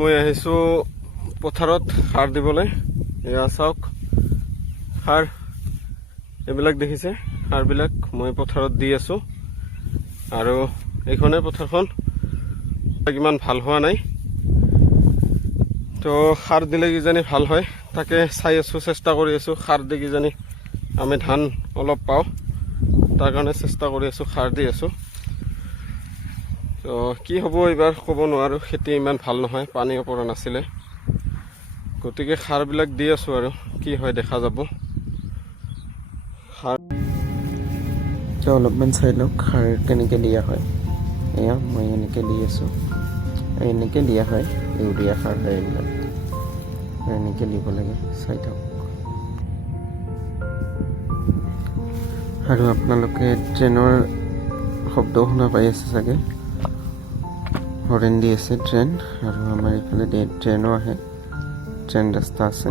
মই আহিছোঁ পথাৰত সাৰ দিবলৈ। এয়া চাওক সাৰ, এইবিলাক দেখিছে সাৰবিলাক মই পথাৰত দি আছোঁ। আৰু এইখনে পথাৰখন ইমান ভাল হোৱা নাই, তো সাৰ দিলে কিজানি ভাল হয়, তাকে চাই আছোঁ, চেষ্টা কৰি আছোঁ। সাৰ দি কিজানি আমি ধান অলপ পাওঁ, তাৰ কাৰণে চেষ্টা কৰি আছোঁ, সাৰ দি আছোঁ। তো কি হ'ব এইবাৰ ক'ব নোৱাৰোঁ, খেতি ইমান ভাল নহয়, পানীও পৰা নাছিলে, গতিকে সাৰবিলাক দি আছোঁ আৰু কি হয় দেখা যাব। সাৰ অলপমান চাই লওক সাৰ কেনেকৈ দিয়া হয়। এয়া মই এনেকৈ দি আছোঁ, এনেকৈ দিয়া হয়, ইউৰিয়া সাৰ হয় এইবিলাক, এনেকৈ দিব লাগে, চাই থাকক। আৰু আপোনালোকে ট্ৰেইনৰ শব্দ শুনা পাই আছে চাগে, হৰেণ দি আছে ট্ৰেইন, আৰু আমাৰ এইফালে ট্ৰেইনো আহে, ট্ৰেইন ৰাস্তা আছে।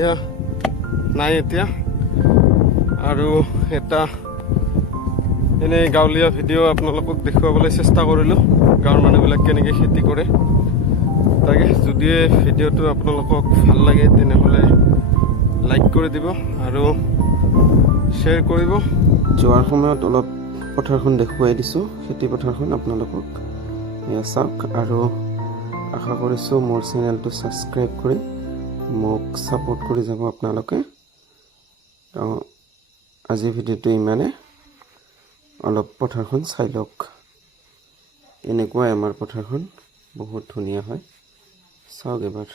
এয়া নাই এতিয়া, আৰু এটা এনেই গাঁৱলীয়া ভিডিঅ' আপোনালোকক দেখুৱাবলৈ চেষ্টা কৰিলোঁ, গাঁৱৰ মানুহবিলাক কেনেকৈ খেতি কৰে। তাকে যদি ভিডিঅ'টো আপোনালোকক ভাল লাগে তেনেহ'লে লাইক কৰি দিব আৰু শ্বেয়াৰ কৰিব। যোৱাৰ সময়ত অলপ পথাৰখন দেখুৱাই দিছোঁ, খেতি পথাৰখন আপোনালোকক। এয়া চাওক, আৰু আশা কৰিছোঁ মোৰ চেনেলটো ছাবস্ক্ৰাইব কৰি মোক ছাপোৰ্ট কৰি যাব আপোনালোকে। আজিৰ ভিডিঅ'টো ইমানে, অলপ পথাৰখন চাই লওক। এনেকুৱাই আমাৰ পথাৰখন বহুত ধুনীয়া হয়, চাওক এবাৰ।